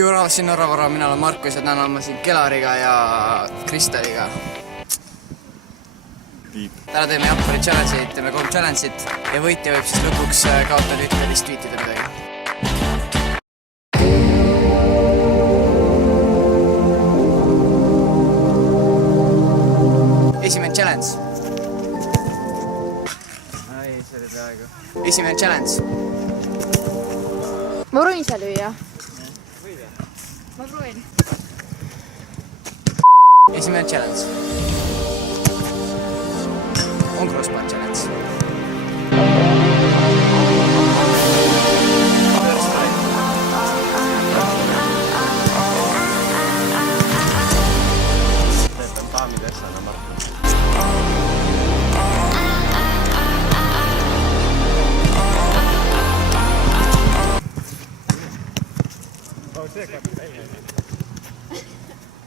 Jura, siin Norra, mina olen Markus ja täna olen siin Kelariga ja Kristaliga. Täna teeme Jaapari challenge'id, teeme 3 challenge'it ja võitja võib siis lõpuks kaotada ütelist tweetida midagi. Esimene challenge. Ai, see oli peaaegu. Esimene challenge. Ma proovin ise lüüa. Ma proovin. Esimene challenge. On crossbar challenge. Teetan daamidessana Markus. See katab välja.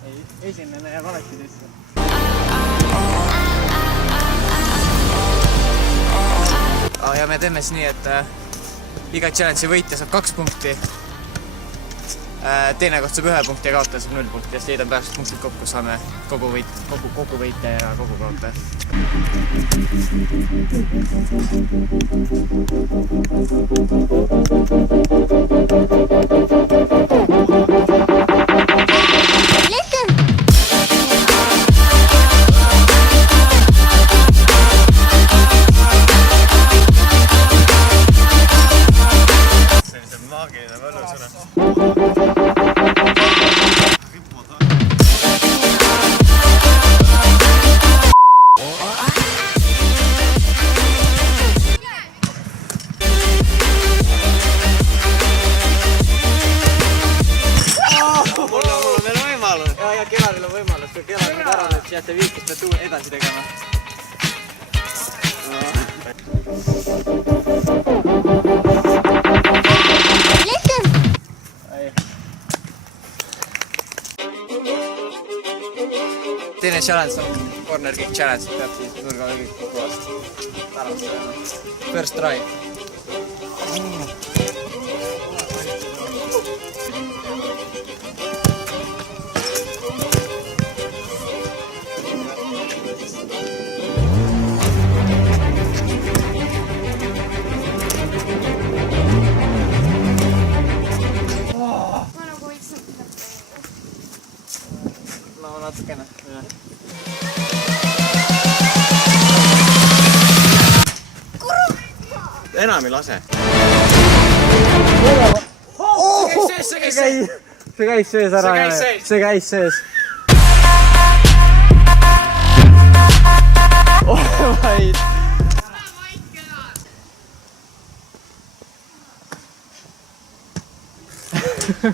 Ei, esimene jääb alati sisse. Ja me teeme siis nii, et iga challenge'i võitja saab 2 punkti. Teine koht saab 1 punkti ja kaotaja saab 0 punkti. Ja siis liidame pärast punktid kokku, saame kogu võitja ja kogu kaotaja. Maagiline võlusõna. Mul on veel võimalus. Ja Kelaril on võimalus, kui Kelaril on ära, et jääte viikist pead edasi tegema. Teine challenge on corner kick challenge, peab siis nurga lõigid kohast. First try. No natukene. Enam ei lase. See käis sees ära. See käis sees. Oh my.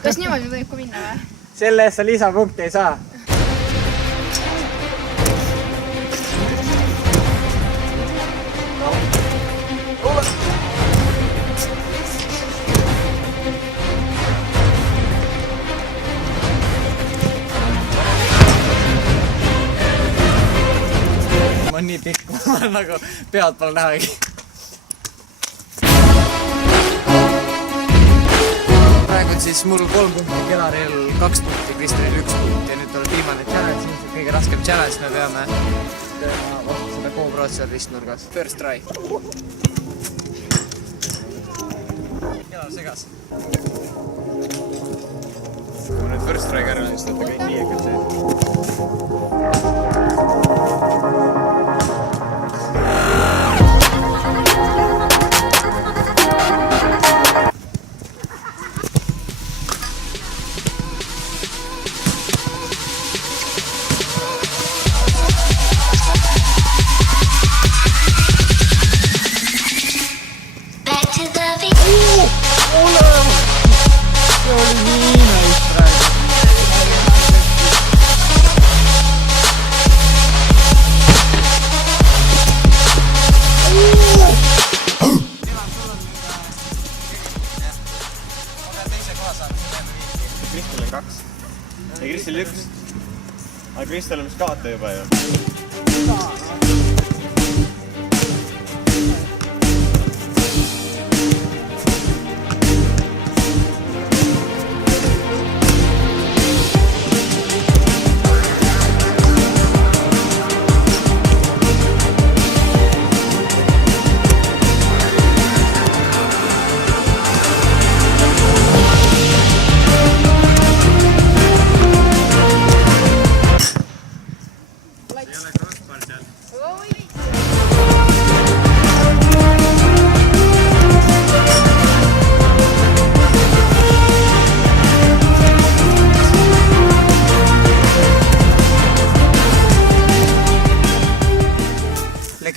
Kas niimoodi võib ka minna või? Selle eest sa lisapunkti ei saa. Ma on nii pikk, ma olen nagu pead pole nähagi. Praegu on siis mul 3 punkti, Kelaril 2 punkti, Kristalil 1 punkti ja nüüd tuleb viimane challenge, ilmselt kõige raskem challenge, me peame teema vastu selle GoPro'd seal ristnurgas. First try. Kelar segas. Kui ma nüüd first try kärjel on, siis tõtta kõik nii äkki see. See oli nii näis praegu. Kristal on 2. Ja Kristal 1. Aga Kristal on mis kaotaja juba ju.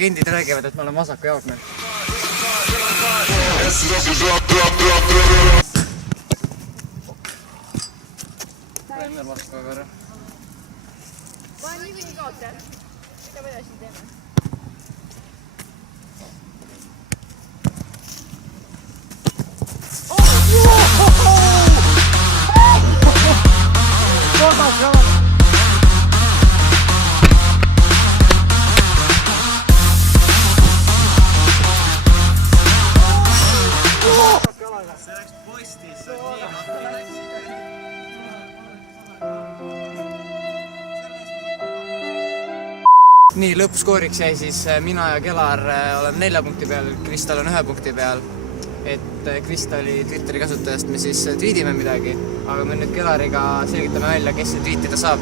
agendid räägivad, et ma olen vasaku jaoks. Enne vastu aga ära. Ma olen niikuinii kaotaja. Mida me edasi teeme? See läks postis, see on nii Nii, lõppskooriks jäi siis mina ja Kelar oleme 4 punkti peal, Kristal on 1 punkti peal. Et Kristali Twitteri kasutajast me siis tweetime midagi, aga me nüüd Kelariga selgitame välja, kes see tweetida saab.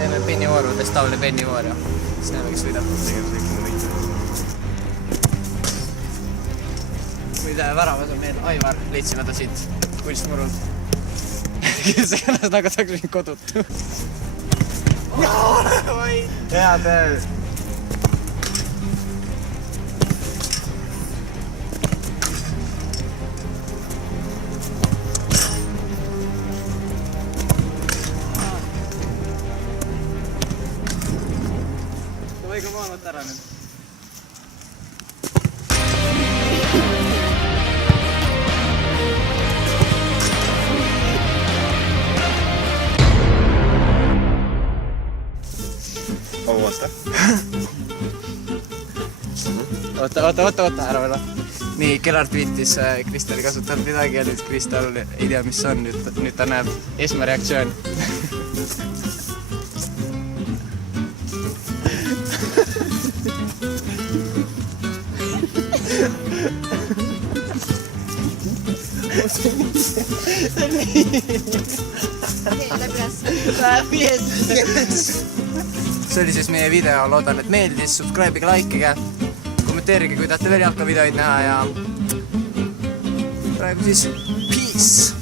Teeme pennivooru, Testaavle pennivoor ja siis näeme, kes võidab. Muide väravas on meil Aivar, leidsime ta siit kunstmurult. Kes ennast nagu saaks mind kodut. hea töö! Davai ka maa võtta ära nüüd. Vasta. Oota, ära võla. Nii, Kelar tweetis Kristali kasutanud midagi ja nüüd Kristal ei tea, mis see on. Nüüd ta näeb esmareaktsioon. See oli siis meie video, loodan, et meeldis, subscribe'ige, likeige, kommenteerige, kui tahate veel jalkavideoid näha ja praegu siis peace!